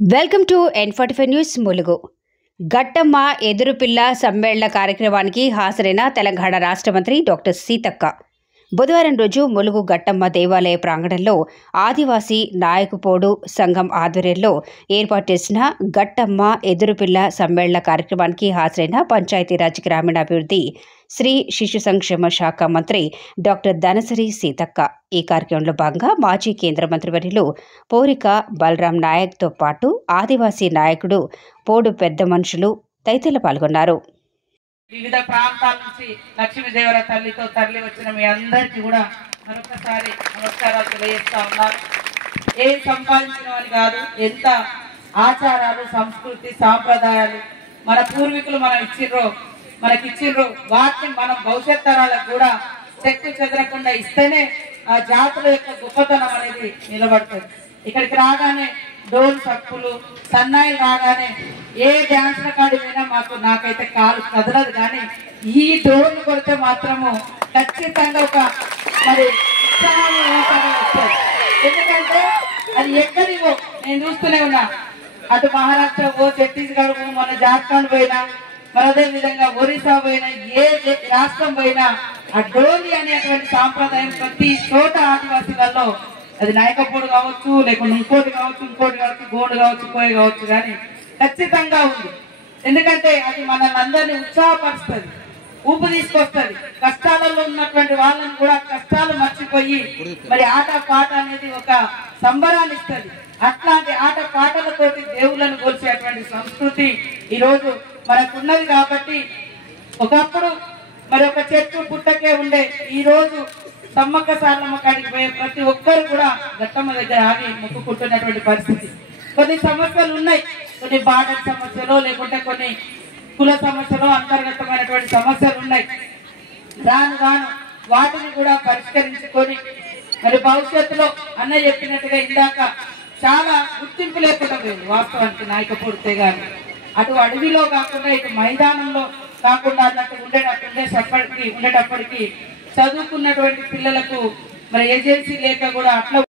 Welcome to N45 news Mulugu. Gattamma ఎదురుపిల్ల సమ్మేళన కార్యక్రమానికి హాజరైన తెలంగాణ రాష్ట్ర మంత్రి డాక్టర్ సీతక్క బుధవారం రోజు ములుగు గట్టమ్మ దేవాలయ ప్రాంగణంలో ఆదివాసీ నాయకుపోడు సంఘం ఆధ్వర్యంలో ఏర్పాటు చేసిన గట్టమ్మ ఎదురుపిల్ల సమ్మేళన కార్యక్రమానికి హాజరైన పంచాయతీరాజ్ గ్రామీణాభివృద్ధి శ్రీ శిశు సంక్షేమ శాఖ మంత్రి డాక్టర్ ధనసరి సీతక్క. ఈ కార్యక్రమంలో భాగంగా మాజీ కేంద్ర మంత్రివర్యులు పోరిక బలరాం నాయక్తో పాటు ఆదివాసీ నాయకుడు పోడు పెద్ద మనుషులు తదితరులు పాల్గొన్నారు. వివిధ ప్రాంతాల నుంచి లక్ష్మీదేవర తల్లితో తరలి వచ్చిన మీ అందరికీ కూడా మరొకసారి నమస్కారాలు తెలియజేస్తా ఉన్నారు. ఏం సంపాదించిన అని కాదు, ఎంత ఆచారాలు సంస్కృతి సాంప్రదాయాలు మన పూర్వీకులు మనకిచ్చిర్రో వాటిని మనం భవిష్యత్ తరాలకు కూడా చెక్కు చెదరకుండా ఇస్తేనే ఆ జాతుల యొక్క గొప్పతనం అనేది నిలబడుతుంది. ఇక్కడికి రాగానే డోలు చప్పులు సన్నాయిలు రాగానే ఏ డ్యాన్స్ కాడి పోయినా నాకైతే కాలు కదలదు, కానీ ఈ డోలు కొడితే మాత్రము ఖచ్చితంగా ఒక మరి వస్తుంది. ఎందుకంటే అది ఎక్కడివో నేను చూస్తూనే ఉన్నా, అటు మహారాష్ట్ర పో, ఛత్తీస్గఢ్ పో, మన జార్ఖండ్ పోయినా, మరి అదే విధంగా ఒరిస్సా పోయినా, ఏ రాష్ట్రం పోయినా ఆ డోలి అనేటువంటి సాంప్రదాయం ప్రతి చోట ఆదివాసీలలో అది నాయకపోడు కావచ్చు, లేకుంటే ఇంకోటి కావచ్చు, గోండు కావచ్చు, కోయ కావచ్చు, కానీ ఖచ్చితంగా ఉంది. ఎందుకంటే అది మనల్ని అందరినీ ఉత్సాహపరుస్తుంది, ఊపు తీసుకొస్తుంది. కష్టాలలో ఉన్నటువంటి వాళ్ళని కూడా కష్టాలు మర్చిపోయి మరి ఆట పాట అనేది ఒక సంబరాన్ని ఇస్తుంది. అట్లాంటి ఆట పాటలతోటి దేవుళ్ళను కొలిచేటువంటి సంస్కృతి ఈరోజు మనకున్నది. కాబట్టి ఒకప్పుడు మరి ఒక చెట్టు పుట్టకే ఉండే ఈ రోజు సమ్మక్క సారలమ్మ కాడికి పోయే ప్రతి ఒక్కరు కూడా గట్టమ్మ దగ్గర ఆగి మొక్కుకుంటున్నటువంటి పరిస్థితి. కొన్ని సమస్యలు ఉన్నాయి, కొన్ని బార్డర్ సమస్యలు, లేకుంటే కొన్ని కుల సమస్యలు, అంతర్గతమైనటువంటి సమస్యలు ఉన్నాయి. రాను వాటిని కూడా పరిష్కరించుకొని మరి భవిష్యత్తులో అన్న చెప్పినట్టుగా ఇందాక చాలా గుర్తింపు లేకుండా పోయింది వాస్తవానికి నాయకపోడితే గాని. అటు అడవిలో కాకుండా ఇటు మైదానంలో కాకుండా అన్నట్టు ఉండేటప్పటికి చదువుకున్నటువంటి పిల్లలకు మరి ఏజెన్సీ లేక కూడా అట్లా